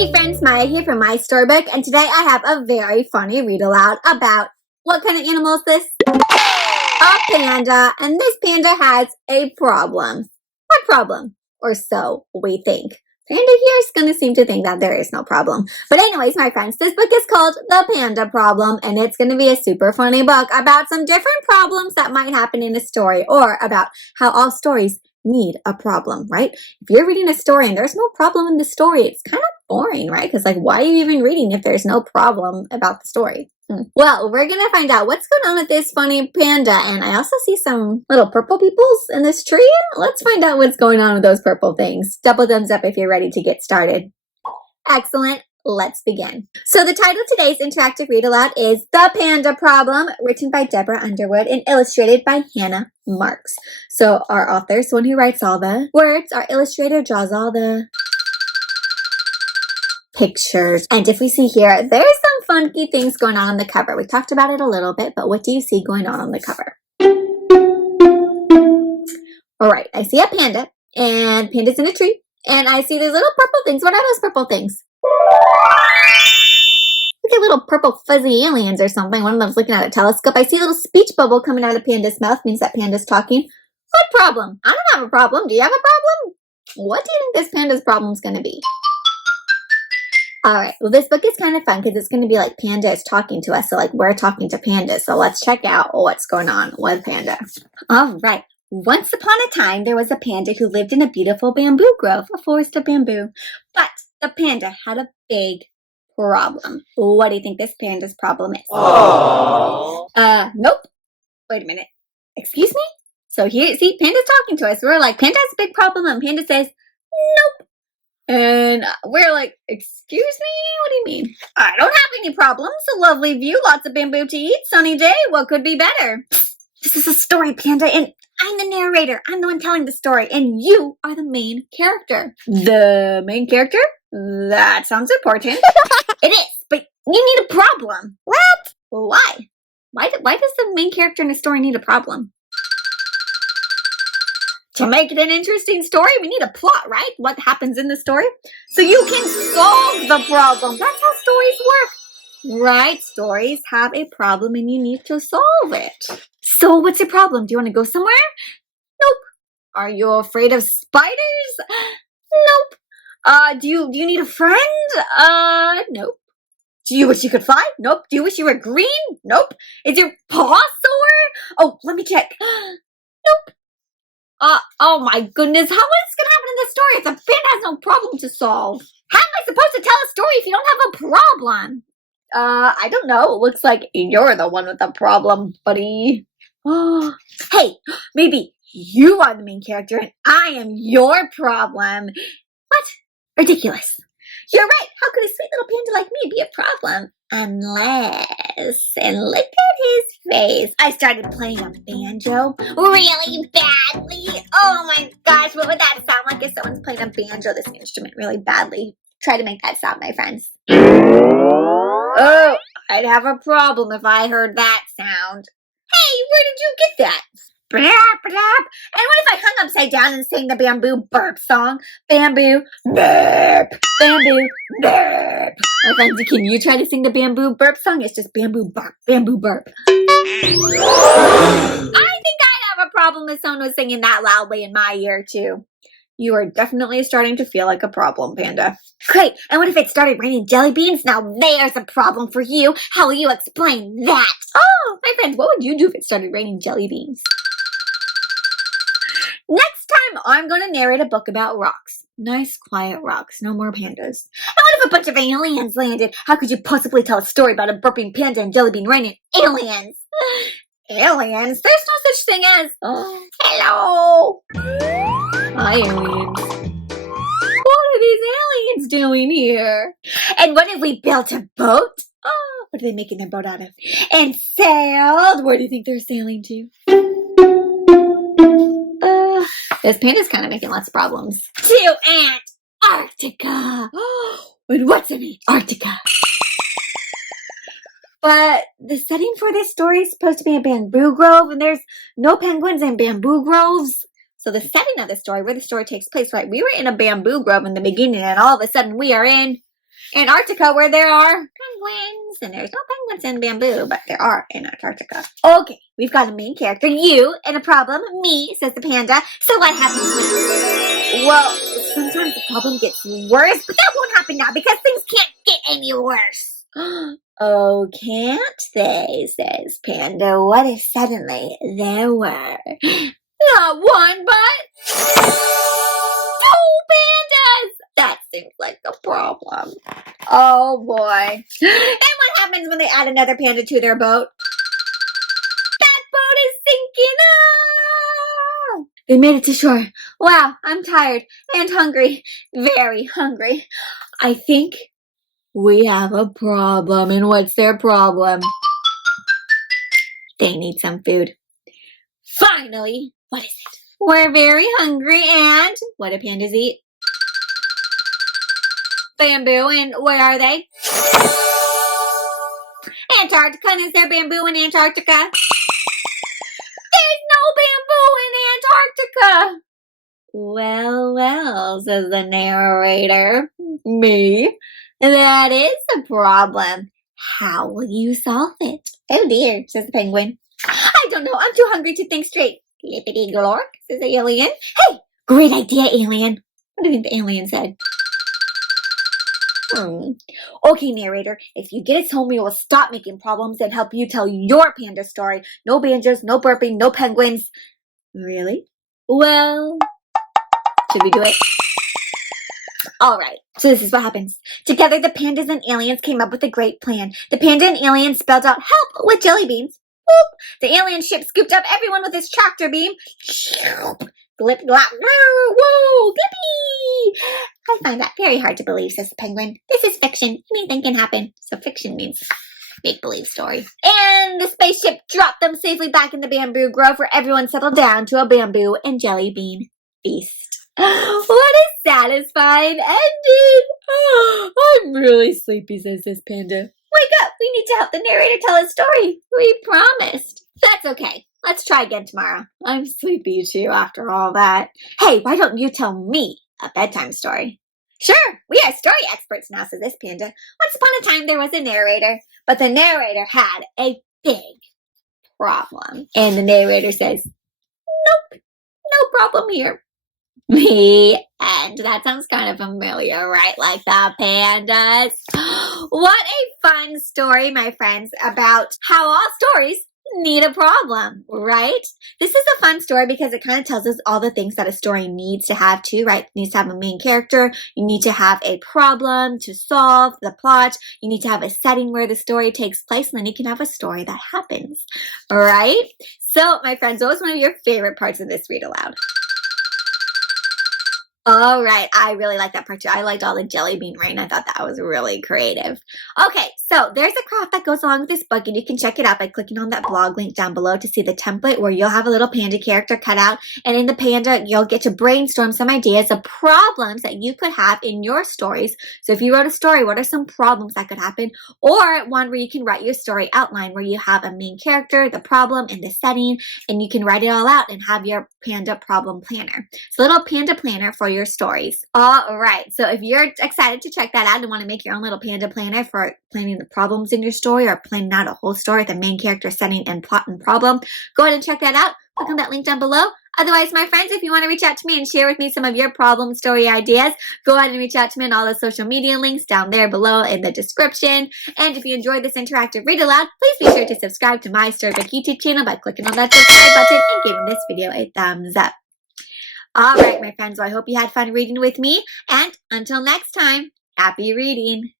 Hey friends, Maya here from MaiStoryBook, and today I have a very funny read aloud about what kind of animal is this? A panda, and this panda has a problem. What problem? Or so we think. Panda here is going to seem to think that there is no problem. But anyways, my friends, this book is called The Panda Problem, and it's going to be a super funny book about some different problems that might happen in a story, or about how all stories need a problem, right? If you're reading a story and there's no problem in the story, it's kind of boring, right? Because like, why are you even reading if there's no problem about the story? Well, we're going to find out what's going on with this funny panda, and I also see some little purple peoples in this tree. Let's find out what's going on with those purple things. Double thumbs up if you're ready to get started. Excellent. Let's begin. So the title of today's interactive read aloud is The Panda Problem, written by Deborah Underwood and illustrated by Hannah Marks. So our author is the one who writes all the words. Our illustrator draws all the pictures. And if we see here, there's some funky things going on the cover. We talked about it a little bit, but what do you see going on the cover? All right, I see a panda, and panda's in a tree, and I see these little purple things. What are those purple things? Look at little purple fuzzy aliens or something. One of them's looking at a telescope. I see a little speech bubble coming out of Panda's mouth. Means that Panda's talking. What problem? I don't have a problem. Do you have a problem? What do you think this panda's problem is going to be? Alright, well this book is kind of fun because it's going to be like Panda is talking to us. So like we're talking to Panda. So let's check out what's going on with Panda. Alright, once upon a time there was a panda who lived in a beautiful bamboo grove, a forest of bamboo. But the panda had a big problem. What do you think this panda's problem is? Aww. Nope. Wait a minute. Excuse me? So here, see, Panda's talking to us. We're like, Panda has a big problem, and Panda says, nope. And we're like, excuse me? What do you mean? I don't have any problems. A lovely view, lots of bamboo to eat, sunny day. What could be better? This is a story, Panda, and I'm the narrator. I'm the one telling the story, and you are the main character. The main character? That sounds important. It is, but you need a problem. What? Why? Why does the main character in a story need a problem? To make it an interesting story, we need a plot, right? What happens in the story? So you can solve the problem. That's how stories work. Right? Stories have a problem and you need to solve it. So what's your problem? Do you want to go somewhere? Nope. Are you afraid of spiders? Nope. Do you need a friend? Nope. Do you wish you could fly? Nope. Do you wish you were green? Nope. Is your paw sore? Oh, let me check. Nope. Oh my goodness, how is this gonna happen in this story if the panda has no problem to solve? How am I supposed to tell a story if you don't have a problem? I don't know. It looks like you're the one with the problem, buddy. Hey, maybe you are the main character and I am your problem. What? Ridiculous. You're right. How could a sweet little panda like me be a problem? Unless, and look at his face. I started playing a banjo really badly. Oh my gosh, what would that sound like if someone's playing a banjo, this instrument, really badly? Try to make that sound, my friends. Oh, I'd have a problem if I heard that sound. Hey, where did you get that? Blap, blap. And what if I hung upside down and sang the bamboo burp song? Bamboo burp, bamboo burp. My friends, can you try to sing the bamboo burp song? It's just bamboo burp, bamboo burp. I think I'd have a problem if someone was singing that loudly in my ear too. You are definitely starting to feel like a problem, Panda. Great, and what if it started raining jelly beans? Now there's a problem for you. How will you explain that? Oh, my friends, what would you do if it started raining jelly beans? Next time, I'm going to narrate a book about rocks. Nice, quiet rocks. No more pandas. And what if a bunch of aliens landed? How could you possibly tell a story about a burping panda and jelly bean raining aliens? Aliens? There's no such thing as... hello! Hi, aliens. What are these aliens doing here? And what if we built a boat? Oh, what are they making their boat out of? And sailed? Where do you think they're sailing to? This panda's kind of making lots of problems. To Antarctica. And what's in Antarctica? But the setting for this story is supposed to be a bamboo grove, and there's no penguins in bamboo groves. So the setting of the story, where the story takes place, right? We were in a bamboo grove in the beginning, and all of a sudden we are in Antarctica, where there are penguins, and there's no penguins in bamboo, but there are in Antarctica. Okay, we've got a main character, you, and a problem, me, says the panda. So what happens when... Well, sometimes the problem gets worse, but that won't happen now because things can't get any worse. Oh, can't they, says Panda. What if suddenly there were not one, but 2 pandas? That seems like a problem. Oh, boy. And what happens when they add another panda to their boat? That boat is sinking. Ah! They made it to shore. Wow, I'm tired and hungry. Very hungry. I think we have a problem. And what's their problem? They need some food. Finally, what is it? We're very hungry, and what do pandas eat? Bamboo. And where are they? Antarctica. And is there bamboo in Antarctica? There's no bamboo in Antarctica. Well, well, says the narrator. Me. That is a problem. How will you solve it? Oh dear, says the penguin. I don't know. I'm too hungry to think straight. Lippity glork, says the alien. Hey, great idea, alien. What do you think the alien said? Okay, narrator, if you get us home, we will stop making problems and help you tell your panda story. No banjos, no burping, no penguins. Really? Well, should we do it? All right, so this is what happens. Together, the pandas and aliens came up with a great plan. The panda and alien spelled out help with jelly beans. Boop. The alien ship scooped up everyone with its tractor beam. Glip, glop, whoa, glippy! I find that very hard to believe, says the penguin. This is fiction. Anything can happen. So fiction means make-believe story. And the spaceship dropped them safely back in the bamboo grove where everyone settled down to a bamboo and jelly bean feast. What a satisfying ending! I'm really sleepy, says this panda. Wake up! We need to help the narrator tell his story. We promised. That's okay. Let's try again tomorrow. I'm sleepy too after all that. Hey, why don't you tell me a bedtime story? Sure, we are story experts now, says this panda. Once upon a time there was a narrator, but the narrator had a big problem. And the narrator says, nope, no problem here. The end. That sounds kind of familiar, right? Like the pandas. What a fun story, my friends, about how all stories need a problem, right? This is a fun story because it kind of tells us all the things that a story needs to have too, right? It needs to have a main character. You need to have a problem to solve, the plot. You need to have a setting where the story takes place, and then you can have a story that happens, all right? So, my friends, what was one of your favorite parts of this read aloud? All right, I really like that part too. I liked all the jelly bean rain. I thought that was really creative. Okay, so there's a craft that goes along with this book, and you can check it out by clicking on that blog link down below to see the template where you'll have a little panda character cut out, and in the panda, you'll get to brainstorm some ideas of problems that you could have in your stories. So if you wrote a story, what are some problems that could happen? Or one where you can write your story outline where you have a main character, the problem, and the setting, and you can write it all out and have your panda problem planner. So a little panda planner for your stories. All right, so if you're excited to check that out and want to make your own little panda planner for planning the problems in your story or planning out a whole story with the main character, setting, and plot and problem, go ahead and check that out. Click on that link down below. Otherwise, my friends, if you want to reach out to me and share with me some of your problem story ideas, go ahead and reach out to me on all the social media links down there below in the description. And if you enjoyed this interactive read aloud, please be sure to subscribe to my Storybook YouTube channel by clicking on that subscribe button and giving this video a thumbs up. All right, my friends, well, I hope you had fun reading with me. And until next time, happy reading.